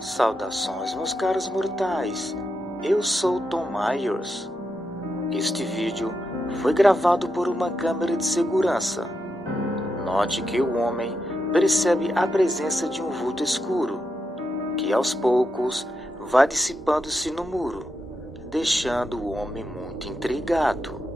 Saudações, meus caros mortais, eu sou Tom Myers. Este vídeo foi gravado por uma câmera de segurança. Note que o homem percebe a presença de um vulto escuro, que aos poucos vai dissipando-se no muro, deixando o homem muito intrigado.